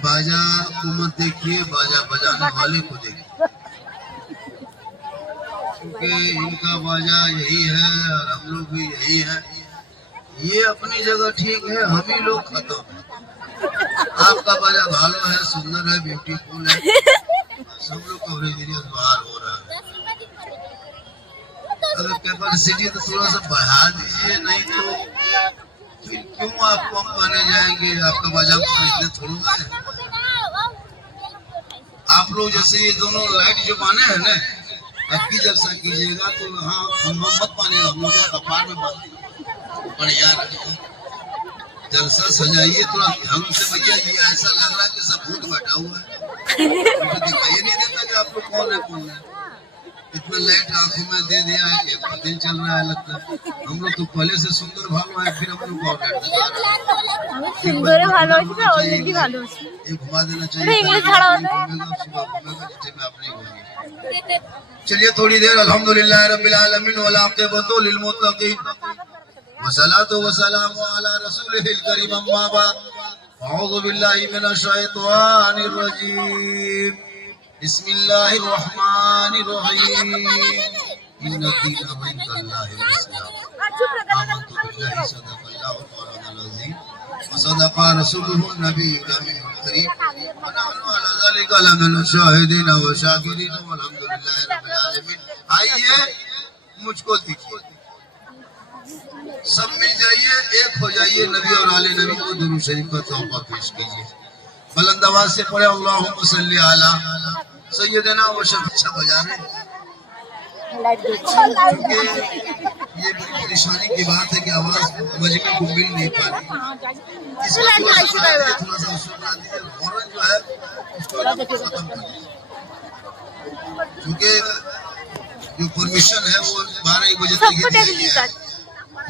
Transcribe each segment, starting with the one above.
बाजा को मत देखिए, बाजा बजाने वाले को देखिए, क्योंकि इनका बाजा यही है और हम लोग भी यही है। ये अपनी जगह ठीक है, हम ही लोग खत्म है। आपका बाजा भालो है, सुंदर है, ब्यूटीफुल है, सब लोग कवरेज बाहर हो रहा है। अगर कैपेसिटी तो थोड़ा सा बढ़ा दीजिए, नहीं तो फिर क्यों आपको हम माने जाएंगे? आपका बाजा को खरीदने थोड़ा है। आप लोग जैसे ये दोनों लाइट जो माने हैं ना, अक्की जलसा कीजिएगा तो हाँ हम मत पाने, हम लोग कपार में बढ़िया रहे। जलसा सजाइए थोड़ा ढंग से भैया, ये ऐसा लग रहा है कि सब भूत बैठा हुआ है, तो दिखाई नहीं देता कि आप लोग कौन है कौन है। इतना लाइट आंखों में दे दिया है कि दिन चल रहा है लगता है। हम लोग तो पहले से सुंदर भालो है, फिर हम लोग और सुंदर भालो ऑलरेडी भालो ये घुमा देना चाहिए। चलिए थोड़ी देर अल्हम्दुलिल्लाह रब्बिल आलमीन वला अक़ीबतु लिल मुत्तक़ीन वस्सलातु वस्सलामु अला रसूलिहिल करीम अम्मा बाद अऊज़ु बिल्लाहि मिनश शैतानिर रजीम बिस्मिल्लाहिर रहमानिर रहीम इन्नद-दीना इंदल्लाहिल इस्लाम आमन्तु बिल्लाहि सदक़ल्लाहुल मौलानाल अज़ीम व सदक़ा रसूलुहुन नबियुल करीम व नहनु अला ज़ालिका लमिनश शाहिदीन व शाकिरीन वल्हम्दुलिल्लाहि रब्बिल आलमीन। आइए मुझको देखिए, सब मिल जाइए, एक हो जाइए, नबी और आले नबी को दुरूद शरीफ का तोहफा पेश कीजिए। बुलंद आवाज से पढ़े अल्लाहुम्मा सल्ली अला सय्यदना व अच्छा बजा रहे। ये बड़ी परेशानी की बात है कि आवाज मजमे को मिल नहीं पा रही। थोड़ा सा सुना दीजिए, हॉर्न जो है उसको खत्म कर दीजिए, क्योंकि जो परमिशन है वो 12 बजे तक ही दी गई है।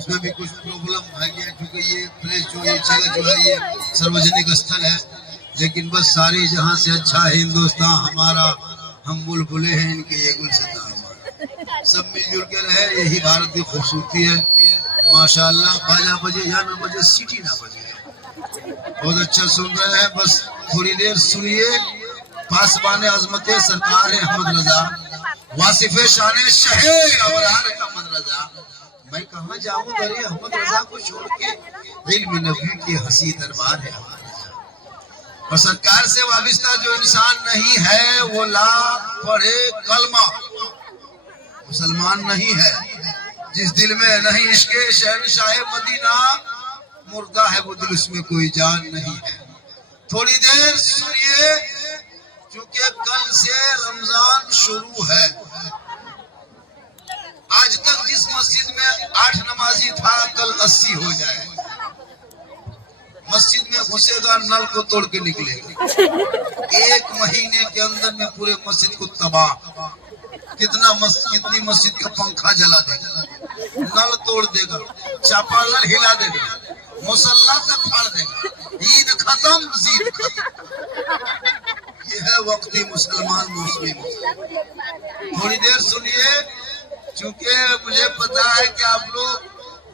उसमें भी कुछ प्रॉब्लम है क्योंकि ये प्लेस जो ये जगह जो है ये सार्वजनिक स्थल है, लेकिन बस सारी जहां से अच्छा है हिंदुस्तान हमारा, हम बुलबुले हैं इनके, ये गुलशता हमारा, सब मिलजुल के रहे, यही भारत की खूबसूरती है। माशाल्लाह बाजा बजे या ना बजे, सीटी ना बजे, बहुत अच्छा सुन रहे हैं। बस थोड़ी देर सुनिए। पासबान अजमत सरकार है अहमद रजा, वासिफे शान शहर अवरार है अहमद रजा। मैं कहाँ जाऊँ दरे अहमद रजा को छोड़ के, इल्म नबी की हंसी दरबार है अहमद रजा। और सरकार से वाबिस्ता जो इंसान नहीं है वो ला पढ़े कलमा मुसलमान नहीं है। जिस दिल में नहीं इश्क़े शहंशाह मदीना, मुर्दा है वो दिल, उसमें कोई जान नहीं है। थोड़ी देर सुनिए, क्योंकि कल से रमजान शुरू है। आज तक जिस मस्जिद में 8 नमाजी था, कल 80 हो जाए। मस्जिद में घुसेगा, नल को तोड़ के निकलेगा। 1 महीने के अंदर में पूरे मस्जिद को तबाह। कितनी मस्जिद का पंखा जला देगा, नल तोड़ देगा, चापाकल हिला देगा, मुसल्ला तक फाड़ देगा। ईद खत्म, जीद खत्म। ये है वक्ती मुसलमान मुस्लिम। थोड़ी देर सुनिए, क्योंकि मुझे पता है कि आप लोग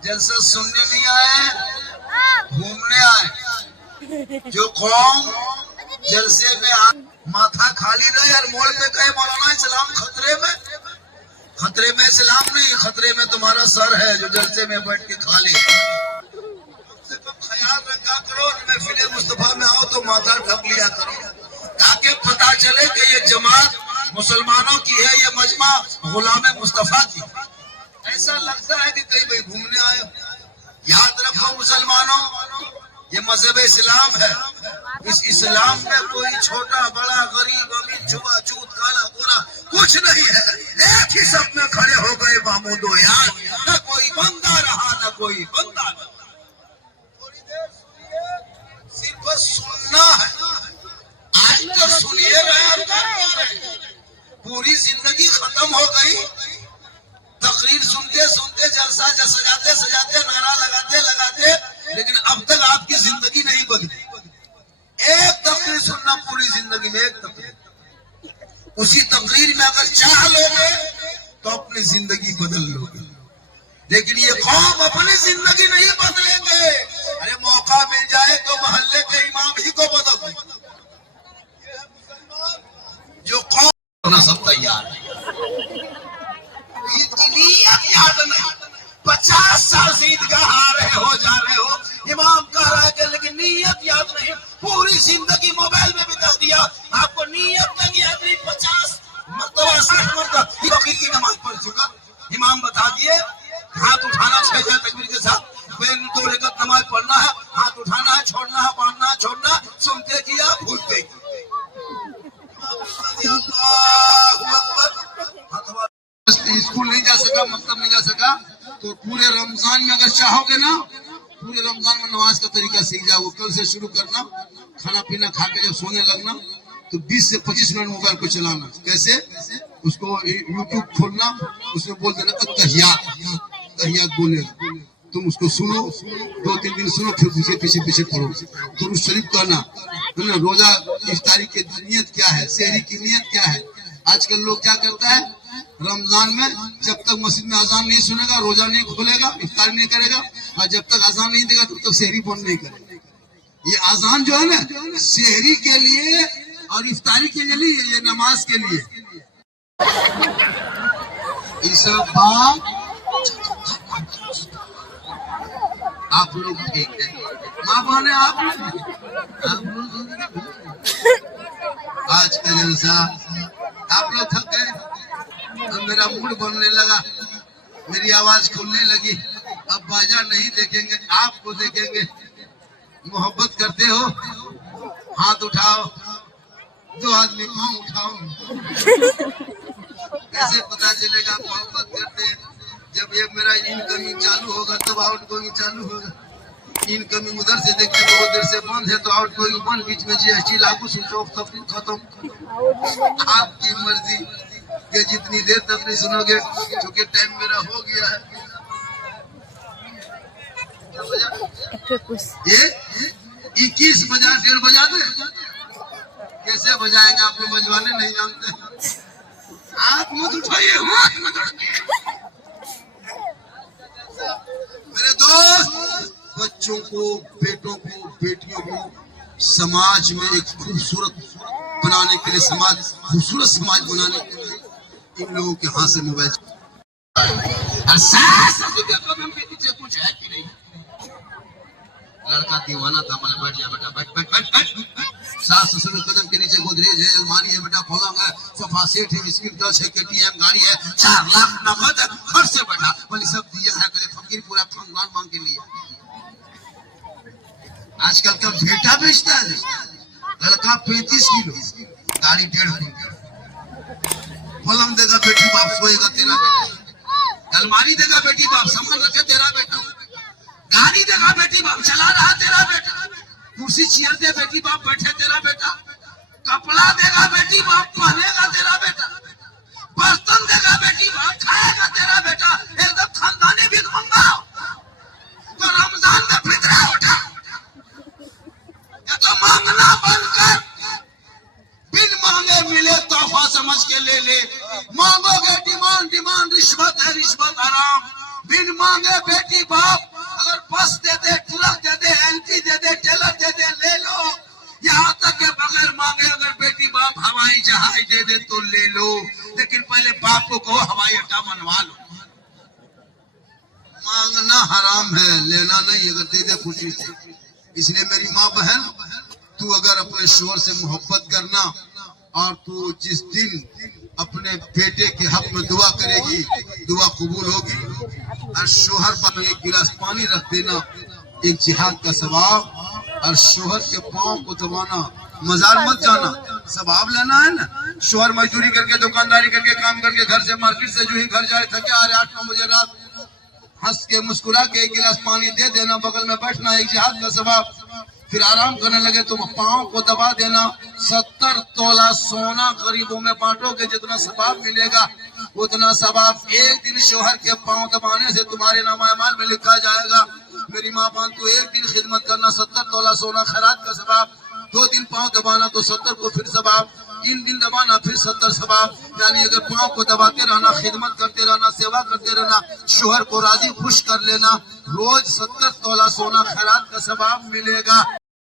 जलसा सुनने नहीं आए, घूमने आए। जो कौम जलसे में माथा खाली रहे और मोड़ पे कहे मौलाना इस्लाम खतरे में इस्लाम नहीं, खतरे में तुम्हारा सर है जो जलसे में बैठ के खा ले। ख्याल रखा करो, महफिल मुस्तफा में आओ तो माथा ढक लिया करो, ताकि पता चले कि ये जमात मुसलमानों की है, ये मजमा गुलाम मुस्तफा की। ऐसा लगता है कि कहीं भाई घूमने आए। याद रखो मुसलमानों, ये मजहब इस्लाम है। इस इस्लाम में कोई छोटा बड़ा गरीब अमीर छुआछूत काला गोरा कुछ नहीं है। एक ही सब में खड़े हो गए बामूदो यार, न कोई बंदा रहा न कोई बंदा। थोड़ी देर सुनिए, सिर्फ सुनना है। आज तक सुनिए पूरी जिंदगी खत्म हो गई। तकरीर सुनते सुनते, जलसा सजाते सजाते, नारा लगाते लगाते, लेकिन अब तक आपकी जिंदगी नहीं बदली। एक तकरीर सुनना पूरी जिंदगी में, एक तकरीर। उसी तकरीर में अगर चाह लोगे तो अपनी जिंदगी बदल लोगे। लेकिन ये कौम अपनी जिंदगी नहीं बदलेंगे। अरे मौका मिल जाए तो मोहल्ले के इमाम ही को बदल दे। जो कौम होना सब तैयार है, याद नहीं 50 साल से ईदगाह आ रहे हो जा रहे हो, इमाम कह रहा है लेकिन नीयत याद नहीं। पूरी जिंदगी मोबाइल में बिता दिया, आपको नीयत नहीं याद नहीं। 50 मरतबा की नमाज पढ़ चुका, इमाम बता दिए हाथ उठाना 6 तकबीर के साथ, 2 रकात नमाज पढ़ना है, हाथ उठाना है, छोड़ना है, बांधना है, छोड़ना, सुनते किया भूलते स्कूल नहीं जा सका, मतलब नहीं जा सका, तो पूरे रमजान में अगर चाहोगे ना, पूरे रमजान में नमाज का तरीका सीख जाओगे। कल से शुरू करना, खाना पीना खा के जब सोने लगना तो 20 से 25 मिनट मोबाइल को चलाना। कैसे? उसको यूट्यूब खोलना, उसमें बोल देना तहियात बोलेगा, तुम उसको सुनो, 2-3 दिन सुनो, फिर पीछे पढ़ो। तो उस शरीफ कहना रोजा इफ्तारी की नियत क्या है, सेहरी की नियत क्या है। आजकल लोग क्या करता है, रमजान में जब तक मस्जिद में अजान नहीं सुनेगा रोजा नहीं खोलेगा, इफ्तार नहीं करेगा, और जब तक अजान नहीं देगा तब तक सेहरी बंद नहीं करेगा। ये अजान जो है ना, सेहरी के लिए और इफ्तारी के लिए, ये नमाज के लिए। इस बात आप लोग ठीक है, माँ बहने आप आज का जलसा आप लोग थक गए, अब मेरा मूड बनने लगा, मेरी आवाज खुलने लगी। अब बाजा नहीं देखेंगे, आपको देखेंगे। मोहब्बत करते हो, हाथ उठाओ, 2 आदमी पाँव उठाओ। कैसे पता चलेगा मोहब्बत करते हैं? जब ये मेरा इनकमिंग चालू होगा तब आउटगोइंग चालू होगा। इनकमिंग उधर से देखेंगे, उधर से बंद है तो आउटगोइंग बंद, बीच में GST लागू, स्विच ऑफ, तब खत्म। आपकी मर्जी के जितनी देर तक नहीं सुनोगे, क्योंकि टाइम मेरा हो गया है। ये 21 बजा, 1:30 बजा दे। कैसे बजाएंगे? आप लोग बजवाने नहीं जानते। हाथ मत उठाइए, हाथ मत उठाइए। मेरे दोस्त, बच्चों को, बेटों को, बेटियों को समाज में एक खूबसूरत बनाने के लिए, खूबसूरत समाज बनाने के लिए इन लोगों के हाथ से मोबाइल कदम के पीछे कुछ है कि नहीं? लड़का दीवाना था, मैंने बैठ जा बेटा, बैठ बैठ बैठ बैठ। सास ससुर के कदम के नीचे गोदरेज है, अलमारी है बेटा, पलंग है, सोफा सेट है, स्क्रीन टच है, KTM गाड़ी है, 4 लाख नगद है, घर से बैठा बोली सब दिया है, कले फकीर पूरा खानदान मांग के लिया। आजकल का बेटा बेचता है, लड़का 35 किलो, गाड़ी 1.5 किलो, पलंग देगा बेटी बाप, सोएगा तेरा बेटा, अलमारी देगा बेटी बाप, सामान रखे तेरा बेटा, गाड़ी देगा बेटी बाप, चला रहा तेरा बेटा, कुर्सी चेयर दे बेटी बाप, बैठे तेरा बेटा, कपड़ा देगा बेटी बाप, पहनेगा तेरा बेटा, बर्तन देगा बेटी बाप, खाएगा तेरा बेटा, एकदम खानदानी भी मंगा। तो रमजान में फितरा उठा, या तो मांगना बंद कर, बिन मांगे मिले तोहफा समझ के ले ले। मांगोगे डिमांड रिश्वत है, रिश्वत हराम। बिन मांगे बेटी बाप अगर बस दे दे, ट्रक दे दे, LP दे दे, टेलर दे दे, ले लो। यहाँ तक के बगैर मांगे अगर बेटी बाप हवाई जहाज दे दे तो ले लो, लेकिन पहले बाप को कहो हवाई अड्डा बनवा लो। मांगना हराम है, लेना नहीं, अगर दे दे खुशी से। इसलिए मेरी माँ बहन, तू अगर अपने शोहर से मोहब्बत करना, और तू जिस दिन अपने बेटे के हक में दुआ करेगी, दुआ कबूल होगी। और शोहर पर 1 गिलास पानी रख देना, एक जिहाद का सवाब। और शोहर के पाँव को दबाना, मजार मत जाना, सवाब लेना है ना। शोहर मजदूरी करके, दुकानदारी करके, काम करके, घर से मार्केट से जो ही घर जाए, थके आ रहे 8-9 बजे रात, हंस के मुस्कुरा के 1 गिलास पानी दे देना, बगल में बैठना, एक जिहाद का सवाब। फिर आराम करने लगे तो पाँव को दबा देना। 70 तोला सोना गरीबों में बांटोगे, जितना सवाब मिलेगा उतना सवाब एक दिन शोहर के पाँव दबाने से तुम्हारे नामाल में लिखा जाएगा। मेरी माँ बहन, तू एक दिन खिदमत करना, 70 तोला सोना खैरात का सवाब। 2 दिन पाँव दबाना तो 70 को फिर सवाब। 3 दिन दबाना फिर 70 सवाब। यानी अगर पाँव को दबाते रहना, खिदमत करते रहना, सेवा करते रहना, शोहर को राजी खुश कर लेना, रोज 70 तोला सोना खैरात का सवाब मिलेगा।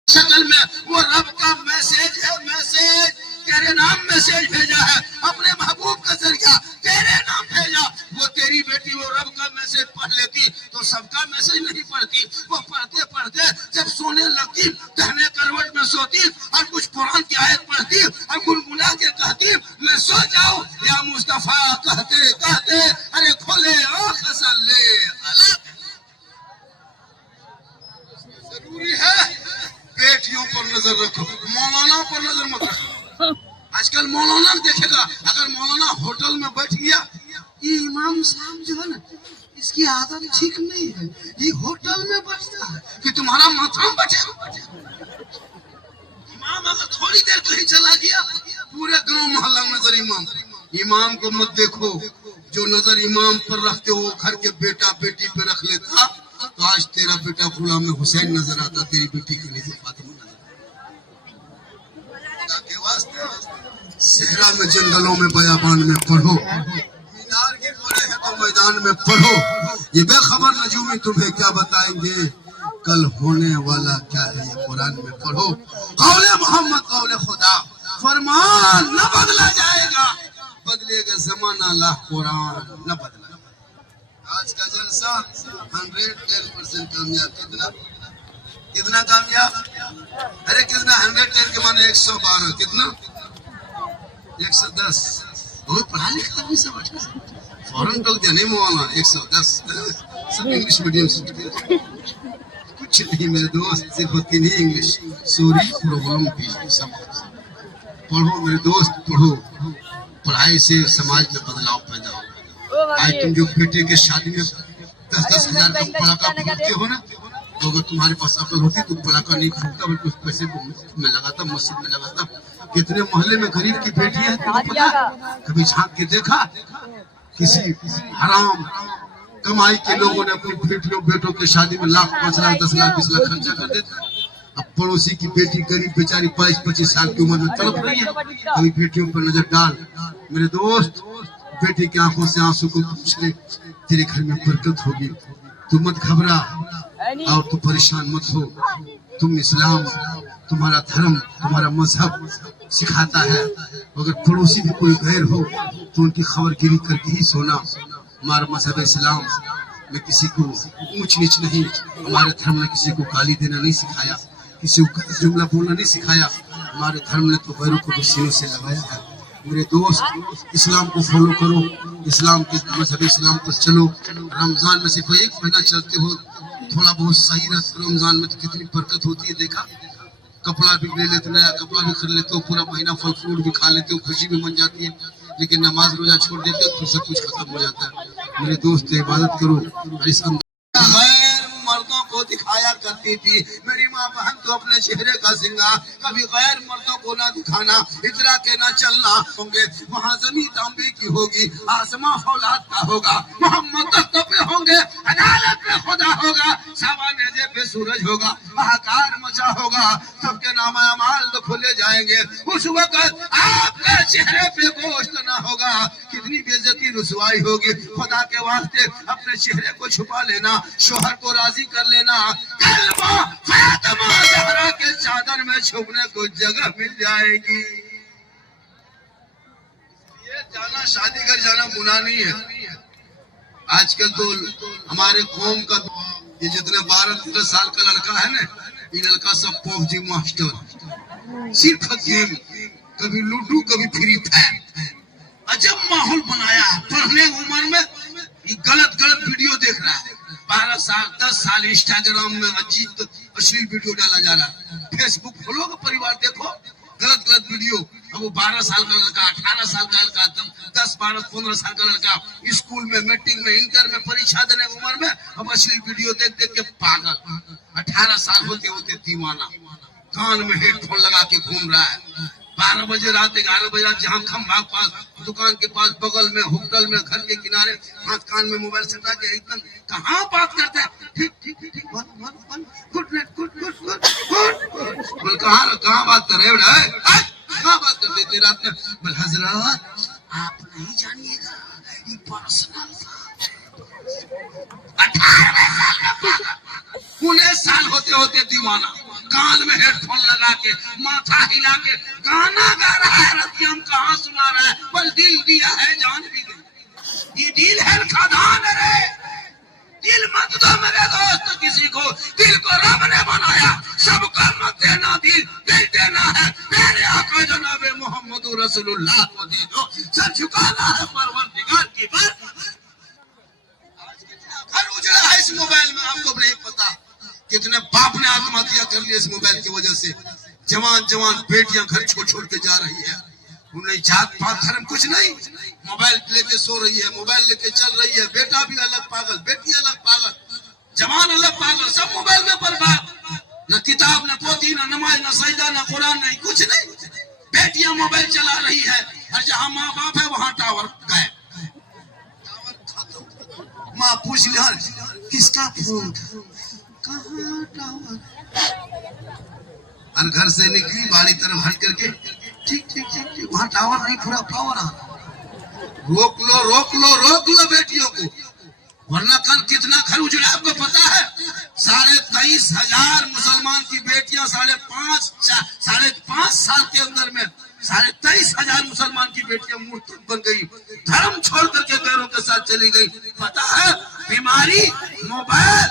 शक्ल में वो रब का मैसेज है, मैसेज तेरे नाम मैसेज भेजा है, अपने महबूब का जरिया तेरे नाम भेजा। वो तेरी बेटी वो रब का मैसेज पढ़ लेती तो सबका मैसेज नहीं पढ़ती। वो पढ़ते पढ़ते जब सोने लगती, कहने करवट में सोती और कुछ कुरान की आयत पढ़ती और गुनगुना के कहती मैं सो जाऊं या मुस्तफा, कहते कहते अरे खोले आँख सल्ले अलग। जरूरी है बेटियों पर नजर रखो, मौलाना पर नजर मत रखो। आजकल मौलाना देखेगा, अगर मौलाना होटल में बैठ गया, ये इमाम साहब जो है ना, इसकी आदत ठीक नहीं है, ये होटल में बैठता है कि तुम्हारा माथा में बैठे। इमाम अगर थोड़ी देर कहीं चला गया, पूरे गांव मोहल्ला में नजर इमाम। इमाम को मत देखो, जो नजर इमाम पर रखते हो घर के बेटा बेटी पे रख लेता, तो आज तेरा बेटा गुलाम हुसैन नजर आता, तेरी बेटी के लिए फातिमा नजर। के वास्ते सहरा में, जंगलों में, बयाबान में पढ़ो, मीनार की पढ़े है तो मैदान में पढ़ो। ये बेखबर नजूमी तुम्हें क्या बताएंगे, कल होने वाला क्या है ये कुरान में पढ़ो। कौले मोहम्मद कौले खुदा, फरमान न बदला जाएगा, बदलेगा जमाना ला कुरान न बदला। आज का जलसा 110% कामयाब। कितना कितना कामयाब? अरे कितना 110 के माने 112, कितना 110। बहुत पढ़ा लिखा आदमी सब फौरन टोक दिया, नहीं मौलाना 110 सब इंग्लिश मीडियम से। कुछ नहीं मेरे दोस्त, सिर्फ होती नहीं इंग्लिश, सूरी प्रॉब्लम भी सब। पढ़ो मेरे दोस्त, पढ़ो, पढ़ाई से समाज में बदलाव पैदा होगा। आज तुम जो बेटे के शादी में 10-10 हजार का पड़ाका खरीदते हो ना, तो अगर तुम्हारे पास अकल होती तो पड़ाका नहीं खरीदता, बल्कि उस पैसे में लगाता, मस्जिद में लगाता। कितने मोहल्ले में गरीब की बेटी है तुम्हें पता? कभी झांक के देखा? किसी हराम कमाई के लोगों ने अपनी बेटियों बेटों के शादी में लाख, 5 लाख, 10 लाख, 20 लाख खर्चा कर देते। अब पड़ोसी की बेटी गरीब बेचारी 22-25 साल की उम्र में तड़प रही है, कभी बेटियों पर नजर डाल। मेरे दोस्त, बेटी की आंखों से आंसू को पूछ ले, तेरे घर में बरकत होगी। तू मत घबरा और तू परेशान मत हो। तुम इस्लाम, तुम्हारा धर्म, तुम्हारा मजहब सिखाता है, अगर पड़ोसी भी कोई गैर हो तो उनकी खबर गिरी करके ही सोना। हमारा मजहब इस्लाम में किसी को ऊंच नीच नहीं, हमारे धर्म ने किसी को गाली देना नहीं सिखाया, किसी को गलत जुमला बोलना नहीं सिखाया। हमारे धर्म ने तो गैरों को भी सीनों से लगाया है। मेरे दोस्त, इस्लाम को फॉलो करो, इस्लाम के मजहब इस्लाम पर चलो। रमजान में सिर्फ 1 महीना चलते हो, थोड़ा बहुत सही रहता। रमजान में तो कितनी बरकत होती है, देखा? कपड़ा भी ले लेते, नया कपड़ा भी खरीद लेते हो, पूरा महीना फल फ्रूट भी खा लेते हो, खुशी भी मन जाती है। लेकिन नमाज रोजा छोड़ देते हो तो सब कुछ खत्म हो जाता है। मेरे दोस्त, इबादत करो। और इस गैर मर्दों को दिखाया करती थी मेरी माँ बहन, तो अपने चेहरे का सिंगार कभी गैर मर्दों को ना दिखाना, इतरा के ना चलना। होंगे वहाँ जमीन तांबे की होगी, आसमां फौलाद का होगा, मोहम्मद तख्त पे होंगे, अदालत पे खुदा होगा, सावानेजे पे सूरज होगा, हाहाकार मचा होगा, सबके नाम अमाल तो खोले जाएंगे। उस वक्त आपके चेहरे पे गोश्त ना होगा, कितनी बेइज्जती रुसवाई होगी। खुदा के वास्ते अपने चेहरे को छुपा लेना, शोहर को राजी कर लेना। कलमा फातिमा ज़हरा के चादर में छुपने को जगह मिल जाएगी। ये जाना, शादी कर जाना गुनाह नहीं है। आजकल तो हमारे कौम का ये जितने 12-13 साल का लड़का है ना, ये लड़का सब पबजी मास्टर, सिर्फ गेम, कभी लूडो कभी फ्री फायर। अजब माहौल बनाया है। पढ़ने उम्र में ये गलत वीडियो देख रहा है। 12 साल 10 साल इंस्टाग्राम में अजीब अश्लील वीडियो डाला जा रहा है। फेसबुक खोलोगे परिवार देखो, गलत वीडियो। अब वो 12 साल का लड़का, 18 साल का लड़का, 10, 12, 15 साल का लड़का स्कूल में, मैट्रिक में, इंटर में परीक्षा देने की उम्र में अब अश्लील वीडियो देख देख के पागल। 18 साल होते होते दीवाना, कान में हेडफोन लगा के घूम रहा है। 12 बजे रात, 11 बजे रात, जहाँ खंभा पास, दुकान के पास, बगल में, होटल में, घर के किनारे, हाथ कान में मोबाइल सटा के एकदम कहाँ बात करता है। ठीक ठीक ठीक, good night, good good good good. बोल कहाँ बात कर रहे हो? कहाँ बात करते? रात में, बोले हजरत आप नहीं जानिएगा, ये पर्सनल था। 18वें साल का पागल, 19 साल होते होते दीवाना, कान में हेडफोन लगा के माथा हिला के गाना गा रहा है, रतियम कहाँ सुना रहा है, बस दिल दिया है जान भी दे। ये दिल है खदान रे, दिल मत दो मेरे दोस्त किसी को, दिल को रब ने बनाया, सबको मत देना दिल, दिल देना है मेरे आका जनाबे मोहम्मद रसूलुल्लाह को दे दो, सर झुकाना है परवरदिगार की पर। आज कितना घर उजड़ा है इस मोबाइल में, आपको नहीं पता कितने बाप ने आत्महत्या कर लिया इस मोबाइल की वजह से। जवान जवान बेटियां घर छोड़ छोड़ के जा रही है, उन्हें जात पात धर्म कुछ नहीं, मोबाइल लेके सो रही है, मोबाइल लेके चल रही है, बेटा भी अलग पागल, बेटी अलग पागल, जवान अलग पागल, सब मोबाइल में बर्बाद, न किताब न पोथी न नमाज न सजदा न कुरान नहीं, कुछ नहीं। बेटियां मोबाइल चला रही है और जहाँ माँ बाप है वहाँ टावर गायब, टावर खत्म। माँ पूछ लिया किसका फोन था, कहाँ टावर, और घर से निकली बाड़ी तरफ हट करके ठीक ठीक ठीक ठीक वहाँ टावर नहीं, पूरा पावर आ, रोक लो रोक लो रोक लो बेटियों को, वरना कल कितना घर उजड़ा आपको पता है। 23,500 मुसलमान की बेटियां 5.5 साल के अंदर में 23,500 मुसलमान की बेटियां मुर्तद बन गई, धर्म छोड़ करके गैरों के साथ चली गई। पता है बीमारी मोबाइल,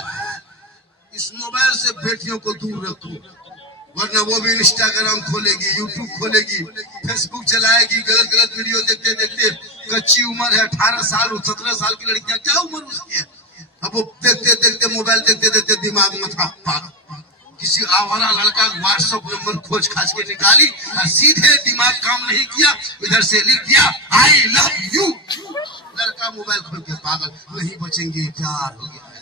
इस मोबाइल से बेटियों को दूर रखो, वरना वो भी इंस्टाग्राम खोलेगी, यूट्यूब खोलेगी, फेसबुक चलाएगी, गलत गलत वीडियो देखते देखते, कच्ची उम्र है 18 साल 17 साल की लड़कियां, क्या उम्र उसकी है, अब वो देखते देखते मोबाइल देखते देखते दिमाग में था पागल। किसी आवारा लड़का व्हाट्सएप नंबर खोज खाज के निकाली और सीधे दिमाग काम नहीं किया, इधर से लिख दिया आई लव यू, लड़का मोबाइल खोल के पागल, नहीं बचेंगे, प्यार हो गया है,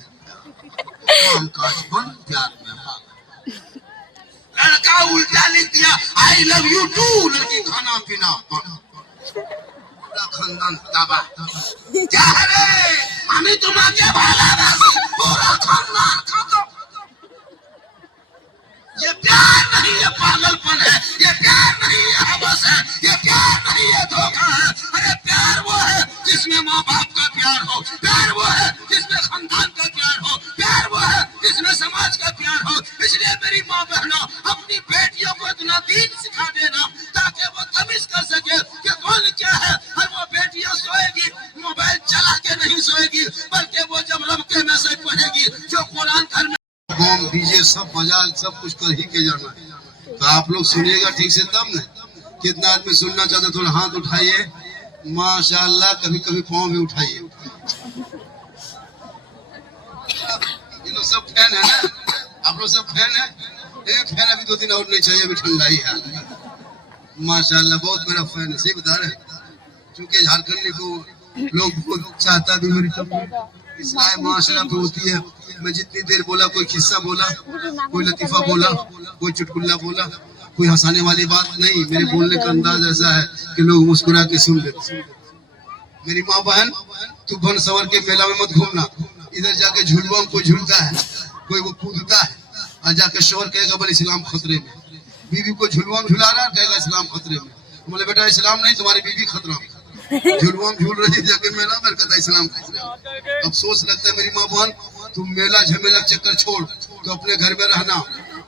काम काज बंद, प्यार में पागल। लड़का उल्टा लिख दिया आई लव यू टू, लड़की खाना पीना बंद, पूरा खानदान तबाह। क्या है रे हमें तुम्हारे भाला पूरा खानदान खत्म। ये प्यार नहीं, ये पागलपन है, ये प्यार नहीं, ये हवस है, ये प्यार नहीं, ये धोखा है। अरे प्यार वो है जिसमें माँ बाप का प्यार हो, प्यार वो है जिसमें खानदान का प्यार हो, प्यार वो है जिसमें समाज का प्यार हो। इसलिए मेरी माँ बहनों, अपनी बेटियों को इतना दीन सिखा देना ताकि वो तमीज कर सके कि कौन क्या है। और वो बेटियां सोएगी, मोबाइल चला के नहीं सोएगी, बल्कि वो जब रब के मैसेज पढ़ेगी जो कुरान घर में बम डीजे सब बजा सब कुछ कर ही के जाना है। तो आप लोग सुनिएगा ठीक से तब न। कितना आदमी सुनना चाहते थोड़ा हाथ उठाइए, माशाअल्लाह, कभी कभी पाँव भी उठाइए। ये लोग सब फैन है ना, आप लोग सब फैन है, एक फैन अभी 2 दिन और नहीं चाहिए, अभी ठंडा ही है। माशाअल्लाह बहुत मेरा फैन है, सही बता रहे, क्योंकि झारखंड को लोग बहुत चाहता भी मेरी इस्लाम माशरा पे होती है। मैं जितनी देर बोला, कोई किस्सा बोला, कोई लतीफा बोला, कोई चुटकुल्ला बोला, कोई हंसाने वाली बात नहीं, मेरे बोलने का अंदाज ऐसा है कि लोग मुस्कुरा के सुन लेते। मेरी माँ बहन, तू बन सवर के मेला में मत घूमना, इधर जाके झुलवा कोई झूलता है, कोई वो कूदता है, और जाके शोर कहेगा बोले इस्लाम खतरे में, बीवी को झुलवा झुला रहा कहेगा इस्लाम खतरे में। बोले बेटा इस्लाम नहीं, तुम्हारी बीवी खतरा में, झुलवा झूल रही जाके मेला में, कहता इस्लाम खतरे में। अफसोस लगता है मेरी माँ बहन, तुम मेला झमेला चक्कर छोड़, तो अपने घर में रहना,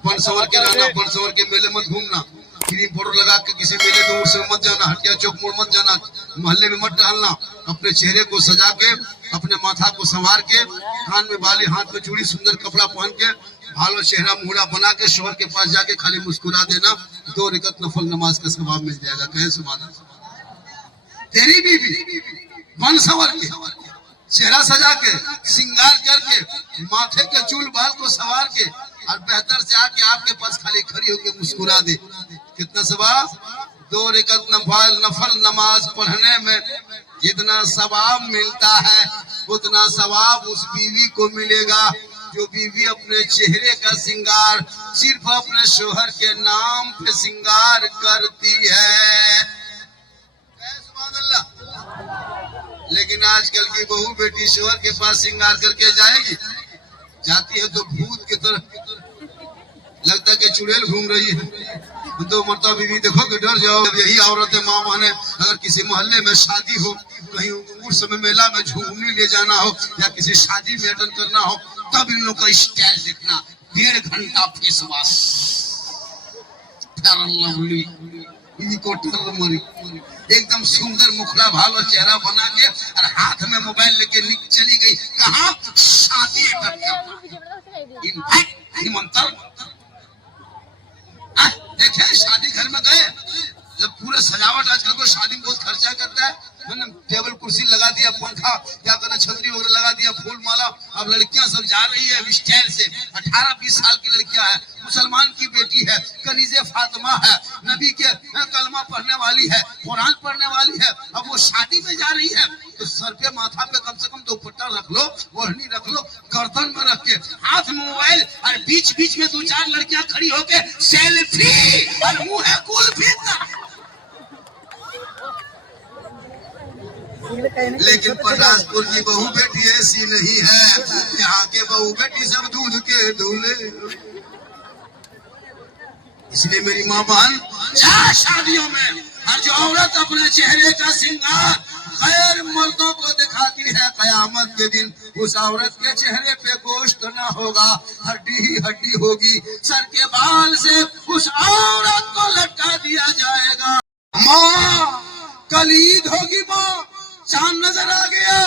बन संवर के रहना, बन संवर के मेले मत घूमना, क्रीम पाउडर लगा के किसी मेले में उसमें मत जाना, हटिया चौक मोड़ मत जाना, मोहल्ले में मत टहलना, अपने चेहरे को सजा के, अपने माथा को संवार के, कान में बाली, हाथ में चूड़ी, सुंदर कपड़ा पहन के, भालो चेहरा मुहरा बना के शोहर के पास जाके खाली मुस्कुरा देना, 2 रकात नफल नमाज का सवाब मिल जाएगा। कहे सुभान अल्लाह। तेरी बीवी बन संवर के, चेहरा सजा के, श्रृंगार करके, माथे के चूल बाल को सवार के, और बेहतर से आके आपके पास खाली खड़ी होके मुस्कुरा दे, कितना सवाब। 2 रकात नफल नमाज पढ़ने में जितना सवाब मिलता है, उतना सवाब उस बीवी को मिलेगा जो बीवी अपने चेहरे का श्रृंगार सिर्फ अपने शोहर के नाम पे श्रृंगार करती है। सुभान अल्लाह। लेकिन आजकल की बहू बेटी शोहर के पास श्रृंगार करके जाएगी, जाती है तो भूत की तरह लगता है कि चुड़ैल घूम रही है। तो मरता बीवी देखो कि डर जाओ। यही औरतें माँ बहने अगर किसी मोहल्ले में शादी हो, कहीं उस समय मेला में झूमने ले जाना हो या किसी शादी में अटेंड करना हो, तब इन लोग का स्टाइल देखना। 1.5 घंटा फेस वॉश, एकदम सुंदर मुखड़ा भालो चेहरा बना के और हाथ में मोबाइल लेके चली गई कहाँ? शादी देखे शादी घर में गए, जब पूरे सजावट आजकल को शादी में बहुत खर्चा करता है, मैंने टेबल कुर्सी लगा दिया, पंखा क्या करना, छतरी वगैरह लगा दिया, फूल माला। अब लड़कियां सब जा रही है स्टाइल से। 18-20 साल की लड़कियां है, मुसलमान की बेटी है, कनीजे फातिमा है, नबी के कलमा पढ़ने वाली है, कुरान पढ़ने वाली है। अब वो शादी में जा रही है तो सर पे माथा पे कम से कम दुपट्टा रख लो, ओढ़नी रख लो, गर्दन में रख के हाथ में मोबाइल, और बीच बीच में 2-4 लड़कियां खड़ी होके सेल्फी और मुंह है कुल्फी। लेकिन परराजपुर की बहू बेटी ऐसी नहीं है, यहाँ के बहू बेटी सब दूध के दूल्हे। इसलिए मेरी माँ बहन, शादियों में हर जो औरत अपने चेहरे का श्रृंगार गैर मर्दों को दिखाती है, कयामत के दिन उस औरत के चेहरे पे गोश्त न होगा, हड्डी ही हड्डी होगी। सर के बाल से उस औरत को लटका दिया जाएगा। माँ कल ईद होगी, माँ चांद नजर आ गया,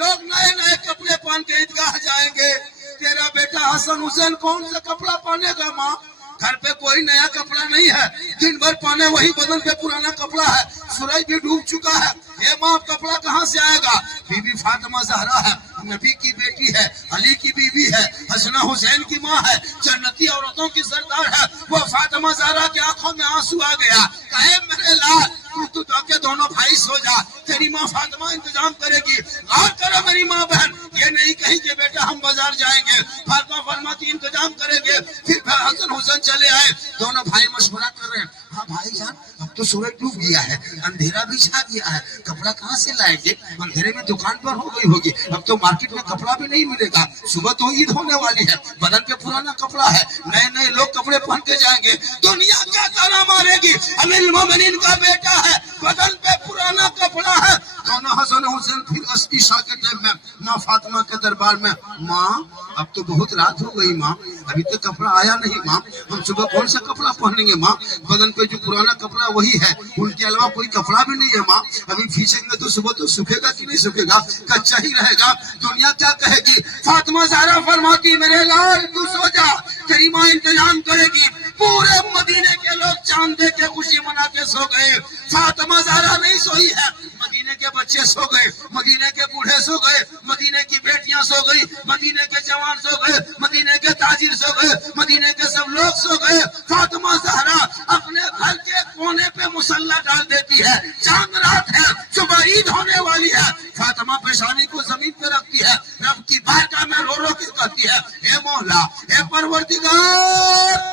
लोग नए नए कपड़े पहन के ईदगाह जाएंगे। तेरा बेटा हसन हुसैन कौन सा कपड़ा पहनेगा? माँ घर पे कोई नया कपड़ा नहीं है, दिन भर पहने वही बदन पे पुराना कपड़ा है, सूरज भी डूब चुका है। ये माँ कपड़ा कहाँ से आएगा? बीबी फातिमा ज़हरा है, नबी की बेटी है, अली की बीबी है, हसन हुसैन की माँ है, जन्नती औरतों की सरदार है। वो फातिमा ज़हरा की आंखों में आंसू आ गया, कहे मेरे लाल तू के दोनों भाई सो जा, तेरी माँ फातिमा इंतजाम करेगी। और करो मेरी माँ बहन, ये नहीं कही कि बेटा हम बाजार जाएंगे, फातिमा फरमाती इंतजाम करेंगे। फिर हसन हुसैन चले आए, दोनों भाई मशवरा कर रहे हैं, हाँ भाईजान अब तो सूरज डूब गया है, अंधेरा भी छा गया है, कपड़ा कहाँ से लाएंगे? अंधेरे में दुकान पर हो गई होगी, अब तो मार्केट में कपड़ा भी नहीं मिलेगा, सुबह तो ईद होने वाली है, बदन पे पुराना कपड़ा है, नए नए लोग कपड़े पहन के जाएंगे, दुनिया क्या ताना मारेगी? अमीरुल मोमिनीन का बेटा है, बदन पे पुराना कपड़ा है। दोनों हसन हुसैन फिर ईशा के टाइम में माँ फातिमा के दरबार में, माँ अब तो बहुत रात हो गई माँ, अभी तक कपड़ा आया नहीं माँ, हम सुबह कौन सा कपड़ा पहनेंगे माँ? बदन पे जो पुराना कपड़ा वही है, उनके अलावा कोई कपड़ा भी नहीं है माँ, अभी खींचेंगे तो सुबह तो सूखेगा कि नहीं सूखेगा, कच्चा ही रहेगा, दुनिया क्या कहेगी? फातिमा ज़हरा फरमाती मेरे लाल तू सो जा, तेरी माँ इंतजाम करेगी। पूरे मदीने के लोग चांद देख के खुशी मना के सो गए, फातिमा ज़हरा नहीं सोई है, मदीने के बच्चे सो गए, मदीने के बूढ़े सो गए, मदीने की बेटियां सो गई, मदीने के जवान सो गए, मदीने के ताजिर सो गए, मदीने के सब लोग सो गए। फातिमा ज़हरा अपने घर के कोने पे मुसल्ला डाल देती है, चांद रात है, सुबह ईद होने वाली है, फातिमा पेशानी को जमीन पे रखती है, रब की बारगाह में रो रो के कहती है, हे मौला, हे परवरदिगार,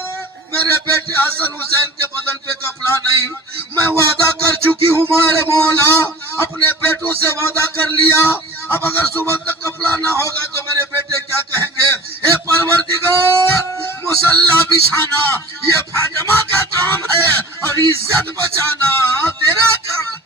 मेरे बेटे हसन हुसैन के बदन पे कपड़ा नहीं, मैं वादा कर चुकी हूँ मेरे मौला, अपने बेटों से वादा कर लिया, अब अगर सुबह तक कपड़ा ना होगा तो मेरे बेटे क्या कहेंगे? हे परवरदिगार, मुसल्ला बिछाना ये फातिमा का काम है और इज्जत बचाना तेरा काम।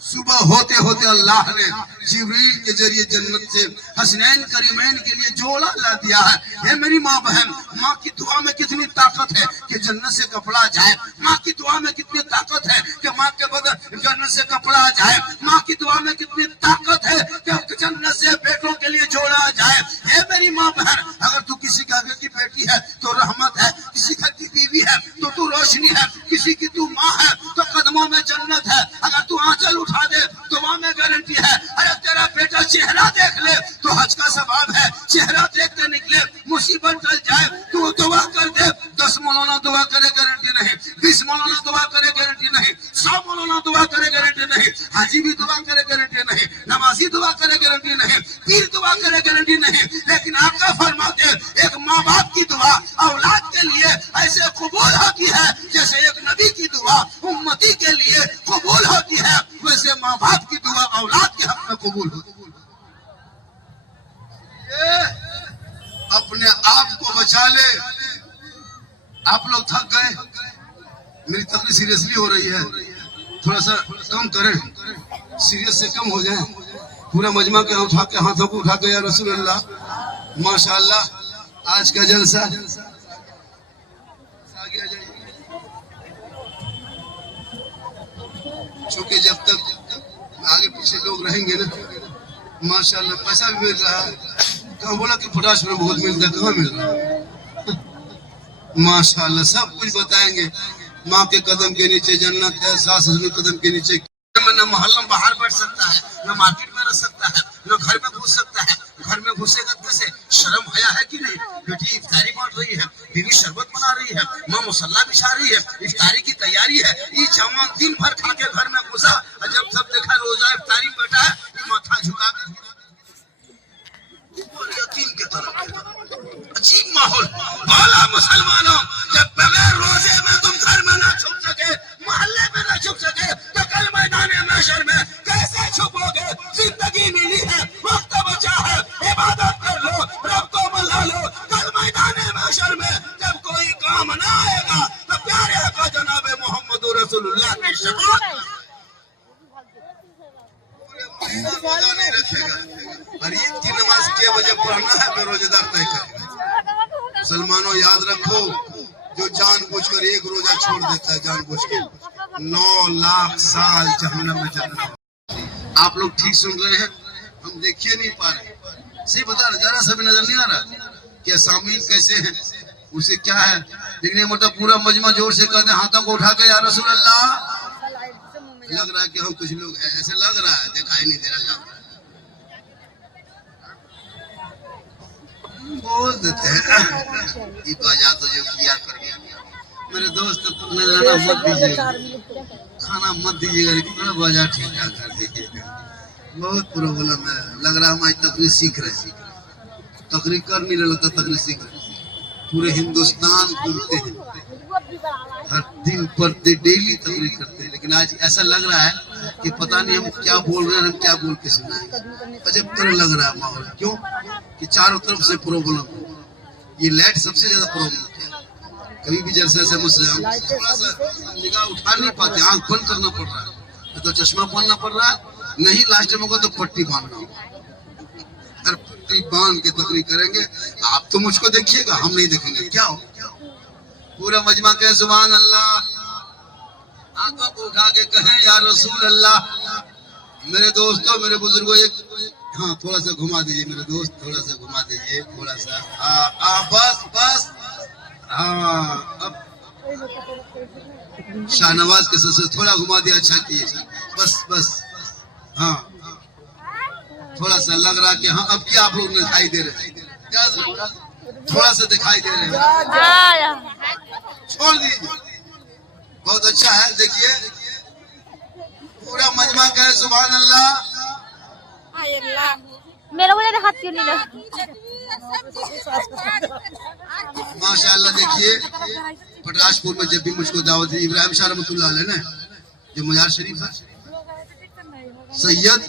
सुबह होते होते अल्लाह ने जिब्रील के जरिए जन्नत से हसनैन करीमैन के लिए जोड़ा ला दिया है। हे मेरी माँ बहन, माँ की दुआ में कितनी ताकत है कि जन्नत से कपड़ा आ जाए, माँ की दुआ में कितनी ताकत है कि माँ के बदन जन्नत से कपड़ा आ जाए, माँ की दुआ में कितनी ताकत है कि जन्नत से बेटों के लिए जोड़ा आ जाए। हे मेरी माँ बहन, अगर तू किसी का घर की बेटी है तो रहमत है, किसी घर की बीवी है तो तू रोशनी है, किसी की तू माँ है तो कदमों में जन्नत है, अगर तू आंचल उठा दे तो वहां में गारंटी है। अरे तेरा बेटा चेहरा देख ले तो हज का सवाब है, चेहरा देखते निकले मुसीबत टल जाए, तू दुआ कर दे, 10 मौलाना दुआ करे गारंटी नहीं, 20 मौलाना दुआ करे गारंटी नहीं, 100 मौलाना दुआ करे गारंटी नहीं, हाजी भी दुआ करे गारंटी नहीं, नमाजी दुआ करे गारंटी नहीं, पीर दुआ करे गारंटी नहीं, लेकिन आका फरमाते एक माँ बाप की दुआ औलाद के लिए ऐसे कबूल होती है जैसे एक नबी की दुआ उम्मती के लिए कबूल होती है, वैसे माँ बाप की दुआ औलाद के हक में कबूल होती है। अपने आप को बचा ले, आप लोग थक गए, मेरी तकलीफ सीरियसली हो रही है, थोड़ा सा कम करें, सीरियस से कम हो जाए। पूरा मजमा के उठा के हाथों को उठा के या रसूल अल्लाह, माशाअल्लाह आज का जलसा आगे आ जाइए। चूंकि जब तक आगे पीछे लोग रहेंगे ना, माशाअल्लाह पैसा भी मिल रहा है। कहाँ बोला कि पोटाश में बहुत मिलता है, कहाँ मिल रहा है? माशाअल्लाह सब कुछ बताएंगे। माँ के कदम के नीचे जन्नत है, सास ससुर कदम के नीचे। न मोहल्ला में बाहर बैठ सकता है, न मार्केट में रह सकता है, न घर में घुस सकता है। घर में घुसेगा कैसे? शर्म हया है कि नहीं? बेटी इफ्तारी बांट रही है, बीवी शरबत बना रही है, माँ मुसल्ला बिछा रही है, इफ्तारी की तैयारी है। ये जवान दिन भर खा के घर में घुसा, और जब सब देखा रोजा इफ्तारी बैठा है, माथा झुका के यतीम के तरफ। अजीब माहौल। बोला मुसलमानों, जब बगैर रोजे में तुम घर में ना छुप सके, मोहल्ले में ना छुप सके, तो कल मैदान महशर में कैसे छुपोगे? जिंदगी मिली है, वक्त बचा है, इबादत कर लो, रब को मना लो। कल मैदान महशर में जब कोई काम ना आएगा, तो प्यारे आका जनाब मोहम्मद रसूलुल्लाह की शफाअत रोजा नहीं रखेगा। और ईद की नमाज के वजह पढ़ना है, बेरोजेदार तय करेगा। मुसलमानों याद रखो, जो जानबूझकर एक रोजा छोड़ देता है, जानबूझ के 9 लाख साल जहन्नम में जाना। आप लोग ठीक सुन रहे हैं, हम देखिए नहीं पा रहे। सही बता रहे, जरा सा भी नजर नहीं आ रहा कि असामीन कैसे हैं, उसे क्या है। लेकिन मतलब पूरा मजमा जोर से कहते हैं, हाथों को उठा के या रसूल अल्लाह। लग रहा है कि हम कुछ लोग हैं, ऐसे लग रहा है, दिखाई नहीं दे रहा, लग रहा है। बोल देते हैं ये बाजा तो जो किया कर गया। मेरे दोस्त नजराना मत दीजिएगा, खाना मत दीजिएगा, लेकिन बाजा ठीक ठाक कर दीजिएगा। बहुत प्रॉब्लम है, लग रहा है हम आज तकरीर सीख रहे हैं। तकरीर कर नहीं लगता, तकरीर सीख रहे। पूरे हिंदुस्तान घूमते हैं, हर दिन पढ़ते, डेली तकरीर करते हैं, लेकिन आज ऐसा लग रहा है कि पता नहीं हम क्या बोल रहे हैं, हम क्या बोल के सुनाएंगे। अजब तरह लग रहा है माहौल। क्यों कि चारों तरफ से प्रॉब्लम। ये लाइट सबसे ज्यादा प्रॉब्लम है। कभी भी जैसे ऐसे मुझसे थोड़ा सा निगाह उठा नहीं पाते, आंख बंद करना पड़ रहा है, तो चश्मा पहनना पड़ रहा है, नहीं लास्ट में होगा तो पट्टी बांधना होगा। अगर पट्टी बांध के तकरीर करेंगे, आप तो मुझको देखिएगा, हम नहीं देखेंगे। क्या हो? पूरा मजमा कहे सुभान अल्लाह, आंखों को उठा के कहें या रसूल अल्लाह। मेरे दोस्तों, मेरे बुजुर्गों, एक हाँ थोड़ा सा घुमा दीजिए मेरे दोस्त, थोड़ा सा घुमा दीजिए, थोड़ा सा। बस बस, हाँ अब शाहनवाज के ससुर थोड़ा घुमा दिया, अच्छा किए। बस बस, हाँ थोड़ा सा लग रहा कि हाँ अब क्या आप लोग दिखाई दे रहे हैं, थोड़ा सा दिखाई दे रहे हैं, छोड़ दीजिए। बहुत अच्छा है। देखिए पूरा मजमा कहे सुभान अल्लाह। मेरे को देखा क्यों नहीं लगा? माशाअल्लाह। देखिए पटाशपुर में जब भी मुझको दावत दी, इब्राहिम शाह रहमतुल्लाह अलैह ने, जो मजार शरीफ है, सैयद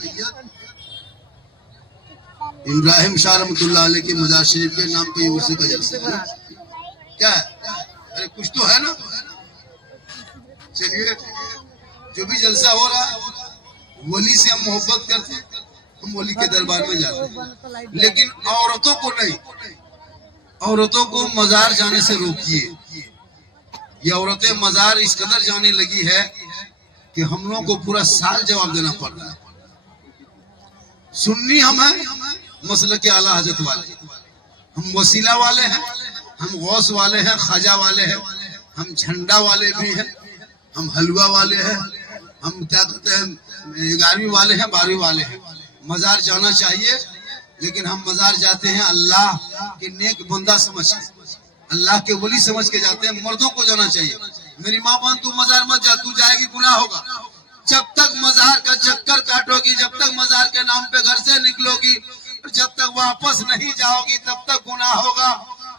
इब्राहिम शाह रहमतुल्लाह अलैह के मजार शरीफ के नाम पे उसी का जलसा है। क्या है? अरे कुछ तो है ना। चलिए, जो भी जलसा हो रहा है, वली से हम मोहब्बत करते हैं, हम वली के दरबार में जाते हैं, लेकिन औरतों को नहीं, औरतों को मजार जाने से रोकिए। ये औरतें मजार इस कदर जाने लगी है कि हम लोगों को पूरा साल जवाब देना पड़ रहा है। सुन्नी हम हैं, मसलक के आला हजरत वाले, हम वसीला वाले हैं, हम गौस वाले हैं, ख्वाजा वाले हैं, हम झंडा वाले भी हैं, हम हलवा वाले हैं, हम क्या कहते हैं 11वीं वाले हैं, 12वीं वाले हैं। मजार जाना चाहिए, लेकिन हम मजार जाते हैं अल्लाह के नेक बंदा समझ के, अल्लाह के वली समझ के जाते हैं। मर्दों को जाना चाहिए। मेरी माँ बहन तू मजार मत जा, तू जाएगी गुनाह होगा। जब तक मजार का चक्कर काटोगी, जब तक मजार के नाम पे घर से निकलोगी, जब तक वापस नहीं जाओगी, तब तक गुनाह होगा।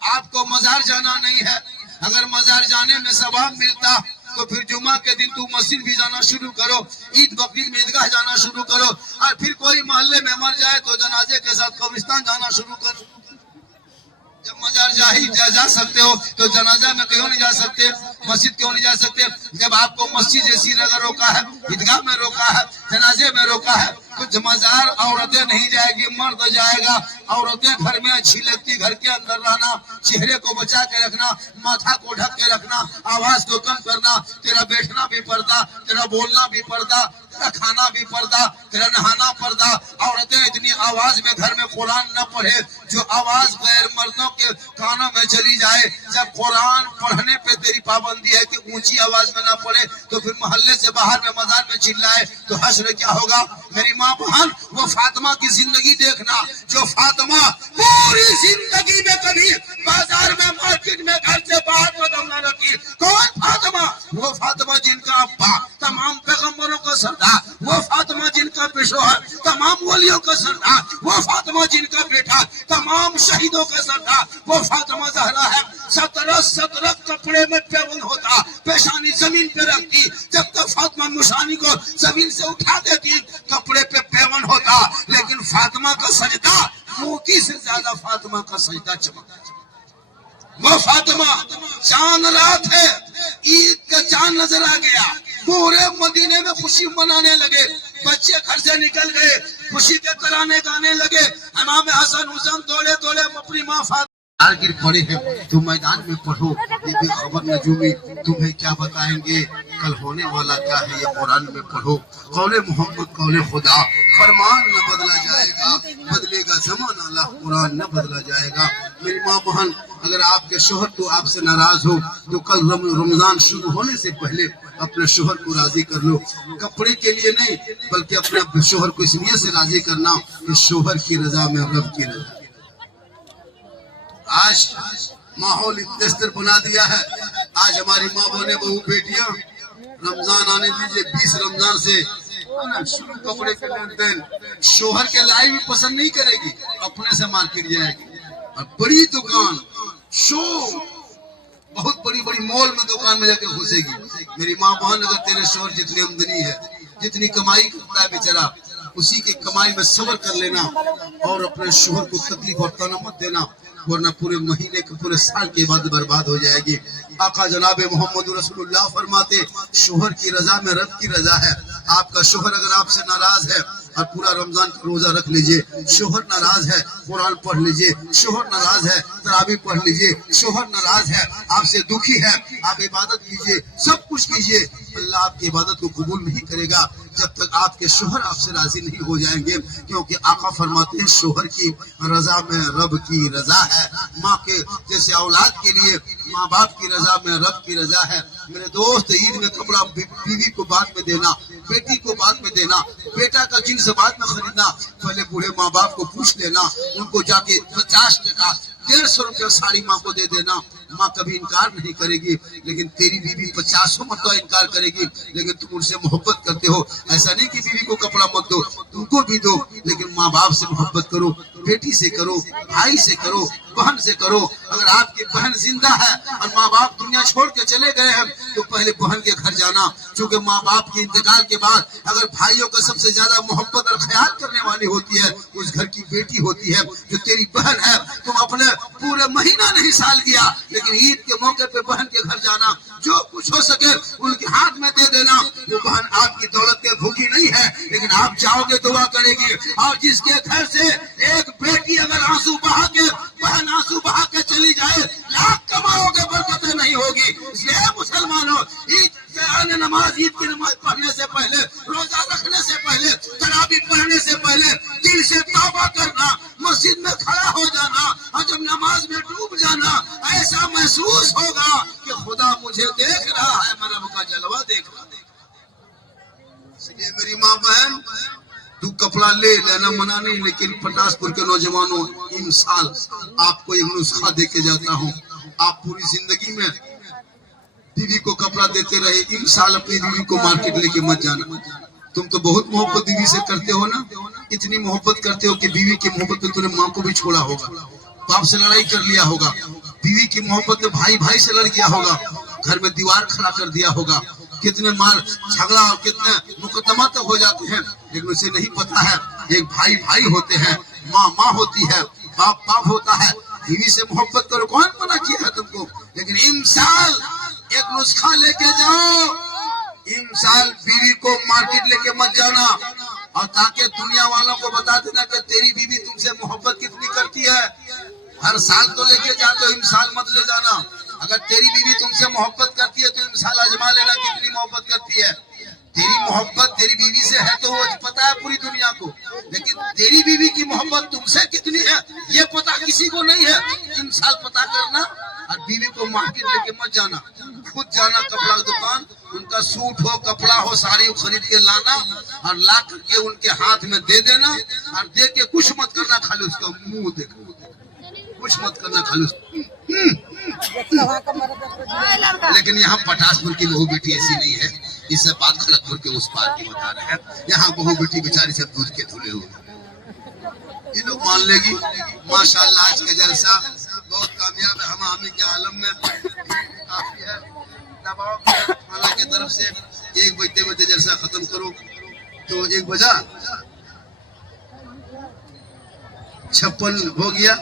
आपको मजार जाना नहीं है। अगर मजार जाने में सवाब मिलता तो फिर जुमा के दिन तू मस्जिद भी जाना शुरू करो, ईद बकरीद में ईदगाह जाना शुरू करो, और फिर कोई मोहल्ले में मर जाए तो जनाजे के साथ कब्रिस्तान जाना शुरू करो। जब मजार जा सकते हो तो जनाजा में क्यों नहीं जा सकते, मस्जिद क्यों नहीं जा सकते? जब आपको मस्जिद जैसी जगह रोका है, ईदगाह में रोका है, जनाजे में रोका है, तो जमादार औरतें नहीं जाएगी, मर्द जाएगा। औरतें घर में अच्छी लगती, घर के अंदर रहना, चेहरे को बचा के रखना, माथा को ढक के रखना, आवाज को कम करना, तेरा बैठना भी पर्दा, तेरा बोलना भी पर्दा, तेरा खाना भी पर्दा, तेरा नहाना पर्दा। औरतें इतनी आवाज में घर में कुरान न पढ़े, जो आवाज गैर मर्दों के कानों में चली जाए। जब कुरान पढ़ने पे तेरी पाबंदी है कि ऊंची आवाज में न पढ़े, तो फिर मोहल्ले से बाहर में मैदान में चिल्लाए तो हश्र क्या होगा? मेरी माँ बहन, वो फातिमा की जिंदगी देखना, जो फातिमा पूरी जिंदगी में कभी बाजार में, मार्केट में, घर से बाहर कदम न रखी। कौन फातिमा? वो फातिमा जिनका अब्बा तमाम पैगंबरों का सरदार, वो फातिमा जिनका पेशोहर तमाम वलियों का सरदार, वो फातिमा जिनका बेटा तमाम शहीदों का सरदार, वो फातिमा ज़हरा है। 17 कपड़े में पेवन होता, पेशानी जमीन पे रखती, जब तक फातिमा मुशानी को जमीन से उठा देती कपड़े पे पेवन होता। लेकिन फातिमा का सजदा मोती से ज्यादा फातिमा का सजदा चमकता। वो फातिमा चांद रात है, ईद का चांद नजर आ गया, पूरे मदीने में खुशी मनाने लगे, बच्चे घर से निकल गए, खुशी के तराने गाने लगे। इमाम हसन हुसैन दौड़े दौड़े अपनी माँ गिर पड़े हैं, तुम मैदान में पढ़ो, ये खबर नजूमी तुम्हें क्या बताएंगे, कल होने वाला क्या है ये कुरान में पढ़ो। कौले मोहम्मद कौले खुदा, फरमान न बदला जाएगा, बदलेगा ज़माना, अल्लाह कुरान न बदला जाएगा। मेरी माँ बहन, अगर आपके शोहर तो आपसे नाराज हो तो कल रमजान शुरू होने से पहले अपने शोहर को राजी कर लो। कपड़े के लिए नहीं, बल्कि अपने शोहर को इसलिए से राजी करना कि शोहर की रजा में रब की रजा। आज माहौल इत्तेस्तर बना दिया है। आज हमारी माँ बहने, बहू बेटियां, रमजान आने दीजिए, 20 रमजान से शुरू कपड़े के लेन देन, शोहर के लाई भी पसंद नहीं करेगी, अपने से मार्केट जाएगी और बड़ी दुकान शो, बहुत बड़ी बड़ी मॉल में दुकान में जाके घुसेगी। मेरी माँ बहन, अगर तेरे शोहर जितनी आमदनी है, जितनी कमाई करता है बेचारा, उसी की कमाई में सब्र कर लेना और अपने शोहर को तकलीफ और तना मत देना, वरना पूरे महीने के पूरे साल की इबादत बर्बाद हो जाएगी। आका जनाब मोहम्मद रसूलुल्लाह फरमाते, शोहर की रजा में रब की रजा है। आपका शोहर अगर आपसे नाराज है और पूरा रमजान का रोजा रख लीजिए, शोहर नाराज है कुरान पढ़ लीजिए, शोहर नाराज है तरावी पढ़ लीजिए, शोहर नाराज है आपसे दुखी है, आप इबादत कीजिए, सब कुछ कीजिए, अल्लाह आपकी इबादत को कबूल नहीं करेगा जब तक आपके शोहर आपसे राजी नहीं हो जाएंगे। क्योंकि आका फरमाते हैं, शोहर की रजा में रब की रजा है। माँ के जैसे औलाद के लिए माँ बाप की रजा में रब की रजा है। मेरे दोस्त, ईद में कपड़ा बीवी को बाद में देना, बेटी को बाद में देना, बेटा का जिन्स बाद में खरीदना, पहले बूढ़े माँ बाप को पूछ लेना, उनको जाके 50 टका 150 रुपया साड़ी माँ को दे देना। माँ कभी इनकार नहीं करेगी, लेकिन तेरी बीवी 50 मरतबा इनकार करेगी, लेकिन तुम उनसे मोहब्बत करते हो। ऐसा नहीं कि बीवी को कपड़ा मत दो, तुमको भी दो, लेकिन माँ बाप से मोहब्बत करो, बेटी से करो, भाई से करो, बहन से करो। अगर आपकी बहन जिंदा है और माँ बाप दुनिया छोड़ के चले गए हैं, तो पहले बहन के घर जाना, क्योंकि माँ बाप के इंतकाल के बाद अगर भाइयों का सबसे ज्यादा मोहब्बत और ख्याल करने वाली होती है, उस घर की बेटी होती है, जो तेरी बहन है। तुम अपने पूरे महीना नहीं साल गया, लेकिन ईद के मौके पे बहन के घर जाना, जो कुछ हो सके उनके हाथ में दे देना। वो बहन आपकी दौलत के भूखी नहीं है, लेकिन आप जाओगे दुआ करेगी। और जिसके घर से एक बेटी अगर आंसू बहा के, बहन आंसू बहा के चली जाए, लाख कमाओगे, बरकतें नहीं होगी। इसलिए मुसलमानों, ईद नमाज, ईद की नमाज पढ़ने से पहले, रोजा रखने से पहले, तरावी पढ़ने से पहले दिल से तौबा करना, मस्जिद में खड़ा हो जाना और जब नमाज में डूब जाना, ऐसा महसूस होगा कि खुदा मुझे देख रहा है, मैं रब का जलवा देख रहा है। इसलिए मेरी माँ बहन, तू कपड़ा ले लेना मना नहीं, लेकिन पटासपुर के नौजवानों, इन साल आपको एक नुस्खा दे के जाता हूँ। आप पूरी जिंदगी में बीवी को कपड़ा देते रहे, इन साल अपनी बीवी को मार्केट लेके मत जाना। तुम तो बहुत मोहब्बत बीवी से करते हो ना, इतनी मोहब्बत करते हो कि बीवी की मोहब्बत में तूने माँ को भी छोड़ा होगा, बाप से लड़ाई कर लिया होगा, बीवी की मोहब्बत में भाई भाई से लड़ गया होगा, घर में दीवार खड़ा कर दिया होगा, कितने मार झगड़ा और कितने मुकदमा तक हो जाते हैं। लेकिन उसे नहीं पता है, एक भाई भाई होते हैं, माँ माँ होती है, बाप बाप होता है। बीवी से मोहब्बत करो, कौन मना किया है तुमको? लेकिन इमसाल एक नुस्खा लेके जाओ, इमसाल बीवी को मार्केट लेके मत जाना और ताकि दुनिया वालों को बता देना कि तेरी बीवी तुमसे मोहब्बत कितनी करती है। हर साल तो लेके जाते हो, इमसाल मत ले जाना। अगर तेरी बीवी तुमसे मोहब्बत करती है तो इमसाल आजमा लेना कितनी मोहब्बत करती है। तेरी मोहब्बत तेरी बीवी से है तो वो पता है पूरी दुनिया को, लेकिन तेरी बीवी की मोहब्बत तुमसे कितनी है ये पता किसी को नहीं है। इमसाल पता करना और बीवी को मार्केट लेके मत जाना, खुद जाना कपड़ा दुकान, उनका सूट हो, कपड़ा हो, साड़ी हो, खरीद के लाना और ला करके उनके हाथ में दे देना और दे के कुछ मत करना, खाली उसका मुंह देखना, कुछ मत करना, खाली लेकिन यहाँ पटासपुर की बहू बेटी ऐसी नहीं है, इससे बात खड़गपुर के उस पार की बता रहे हैं। यहाँ बहू बेटी बेचारी सब दूध के धुले हुए, ये लोग मान लेगी। माशाल्लाह आज का जलसा बहुत कामयाब है, हम आमी के आलम में काफी है। दबाव थाना की तरफ से 1 बजते जलसा खत्म करो, तो 1 बजा 56 हो गया।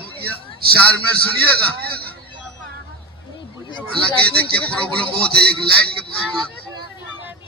4 मिनट सुनिएगा। हालांकि देखिए प्रॉब्लम बहुत है, एक लाइट की प्रॉब्लम